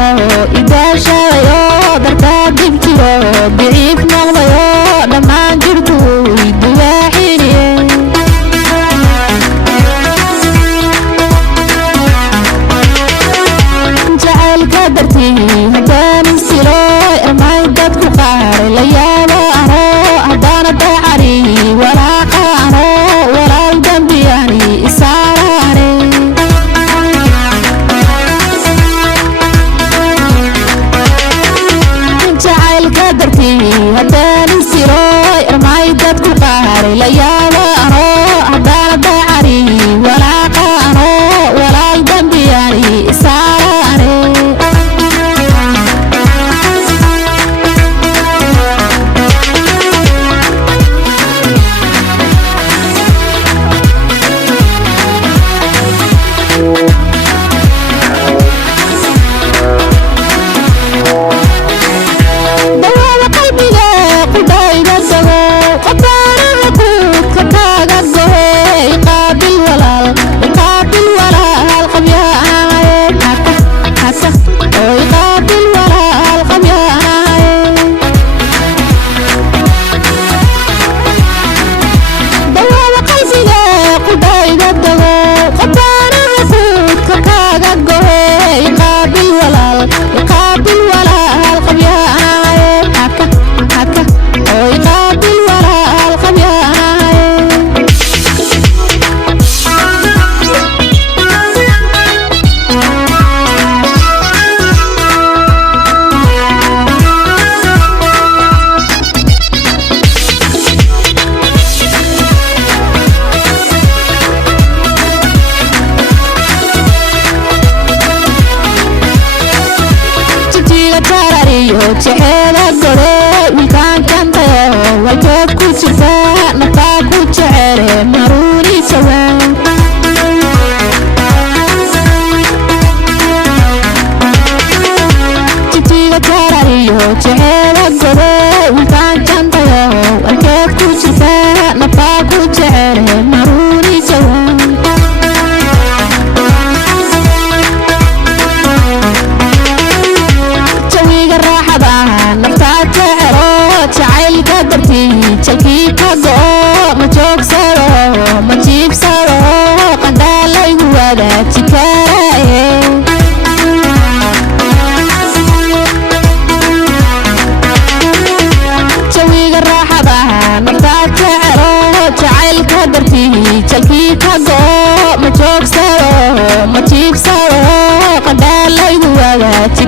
إذا شايو دركا دبتيو ضعيف نغضيو لما جرتو يدواحيني جعل قدرتي هدان السيروي ارماي دادكو قاري ليابا أهو هدان داعري ولا قارو ولا الدنبياني إساراني جعل قدرتي هدان السيروي ارماي دادكو قاري ليابا أهو هدان داعري ولا قارو ولا الدنبياني إساراني jeceela gore wiilkaan kantayo walkeed ku jirta naftaa ku jecele maruuni jawaan jibtiga taarariyo jeceela gore wiilkaan kantayo walkeed ku jirta naftaa ku jecele maruuni jawaan jalkii ka go'o ma joogsado ma jiibsado qandaalaygu wadaaji karaaye jawiga raaxada naftaad jecelo jacaylka dartii jalkii ka go'o ma joogsado ma jiibsado qandaalaygu wadaaji